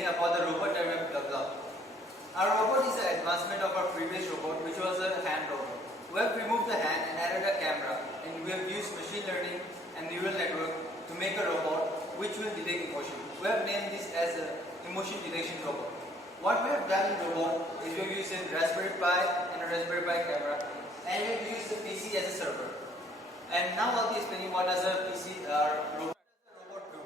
explaining about the robot that we have developed. Our robot is an advancement of our previous robot, which was a hand robot. We have removed the hand and added a camera, and we have used machine learning and neural network to make a robot which will detect emotion. We have named this as an emotion detection robot. What we have done in the robot is we have used a Raspberry Pi and a Raspberry Pi camera, and we have used the PC as a server. And now I'll be explaining what does a PC robot do.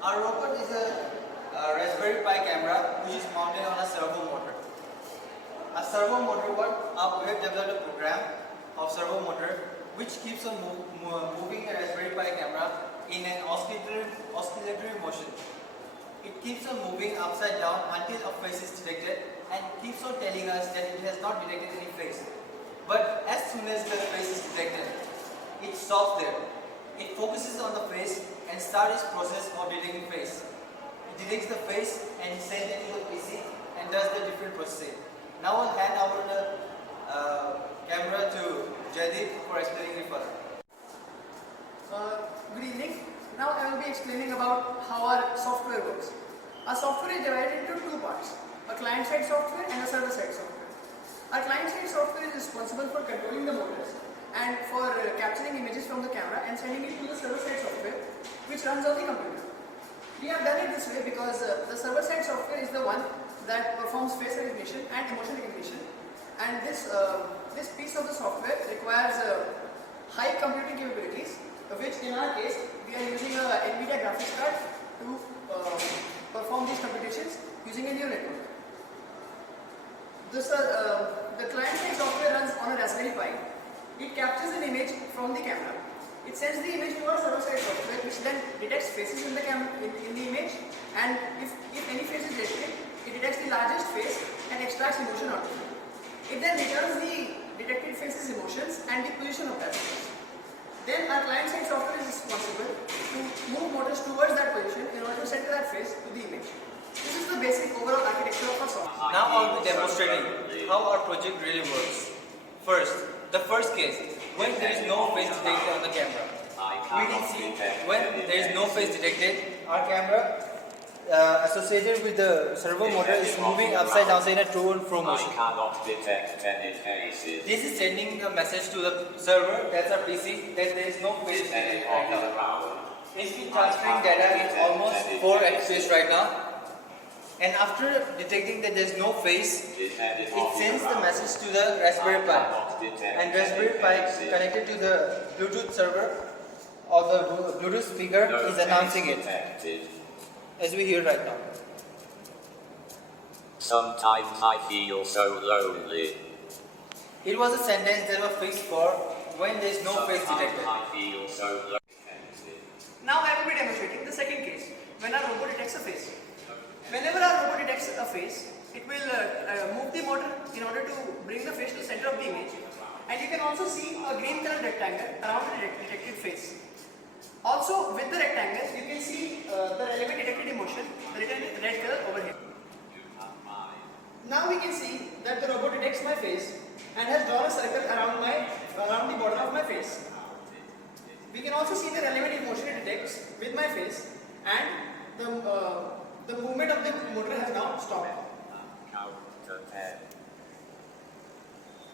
Our robot is a Raspberry Pi camera which is mounted on a servo motor. A servo motor, we have developed a program of servo motor which keeps on moving the Raspberry Pi camera in an oscillatory motion. It keeps on moving upside down until a face is detected and keeps on telling us that it has not detected any face. But as soon as the face is detected, it stops there. It focuses on the face and starts its process of detecting face. It detects the face and sends it to the PC and does the different processing. Now I'll hand over the camera to Jaideep for explaining it further. Good evening. Now I will be explaining about how our software works. Our software is divided into two parts, a client-side software and a server-side software. Our client-side software is responsible for controlling the motors and for capturing images from the camera and sending it to the server-side software which runs on the computer. We have done it this way because the server-side software is the one that performs face recognition and emotion recognition, and this piece of the software requires high computing capabilities, which in our case we are using a NVIDIA graphics card to perform these computations using a neural network. The client-side software runs on a Raspberry Pi. It captures an image from the camera. It sends the image to our server-side software, which then detects faces in the image, and if any face is detected, it detects the largest face and extracts emotion out of it. It then returns the detected face's emotions and the position of that face. Then our client-side software is responsible to move motors towards that position in order to center that face to the image. This is the basic overall architecture of our software. Now I'll be demonstrating how our project really works. First, the first case, when there is no face detected on the camera. We can see when there is no face detected, our camera associated with the servo motor is moving upside down in a to and fro motion. This is sending a message to the server, that's our PC, that there is no face detected right now. It's been transferring data in almost 4x space right now. And after detecting that there is no face, it sends the message to the Raspberry Pi. And Raspberry Pi connected to the Bluetooth server or the Bluetooth speaker is announcing it, as we hear right now. Sometimes I feel so lonely. It was a sentence that was fixed for when there is no face detected. I feel so lonely. Now I will be demonstrating the second case, when our robot detects a face. Whenever our robot detects a face, it will move the motor in order to bring the face to the center of the image, and you can also see a green colored rectangle around the detected face. Also, with the rectangle, you can see the relevant detected emotion written in red color over here. Now we can see that the robot detects my face and has drawn a circle around the border of my face. We can also see the relevant emotion it detects with my face, and the movement of the motor has now stopped.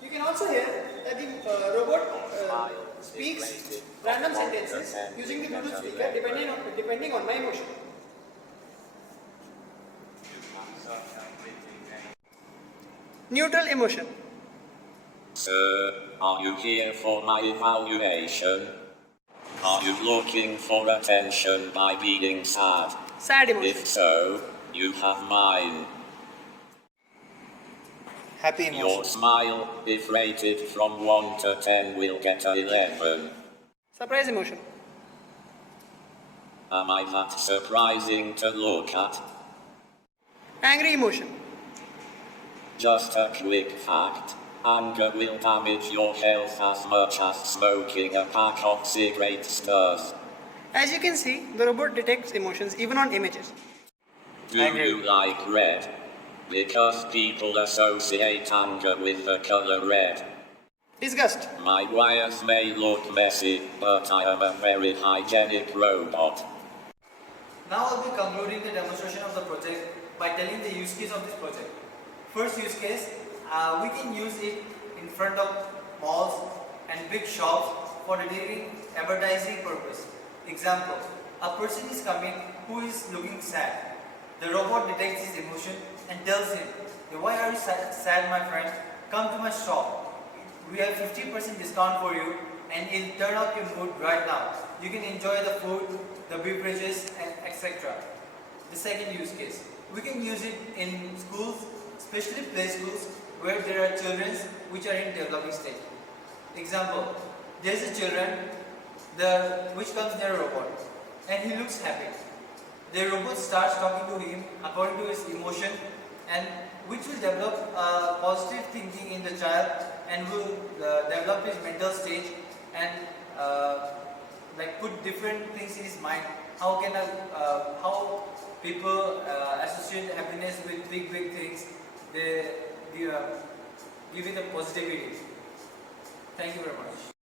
You can also hear that the robot speaks random sentences using the Bluetooth speaker depending on my emotion. Neutral emotion. Sir, are you here for my evaluation? Are you looking for attention by being sad? Sad emotion. If so, you have mine. Happy emotion. Your smile, if rated from 1 to 10, will get an 11. Surprise emotion. Am I that surprising to look at? Angry emotion. Just a quick fact. Anger will damage your health as much as smoking a pack of cigarettes does. As you can see, the robot detects emotions even on images. Do you like red? Because people associate anger with the color red. Disgust. My wires may look messy, but I am a very hygienic robot. Now I'll be concluding the demonstration of the project by telling the use case of this project. First use case, we can use it in front of malls and big shops for delivering advertising purpose. Example, a person is coming who is looking sad. The robot detects his emotion and tells him, "Why are you sad, my friend? Come to my shop. We have 50% discount for you and it'll turn up your mood right now. You can enjoy the food, the beverages, and etc." The second use case, we can use it in schools, especially play schools, where there are children which are in developing stage. Example, there is a children which comes near a robot and he looks happy. The robot starts talking to him according to his emotion, and which will develop positive thinking in the child and will develop his mental stage and like put different things in his mind. How people associate happiness with big things? They give it a positivity. Thank you very much.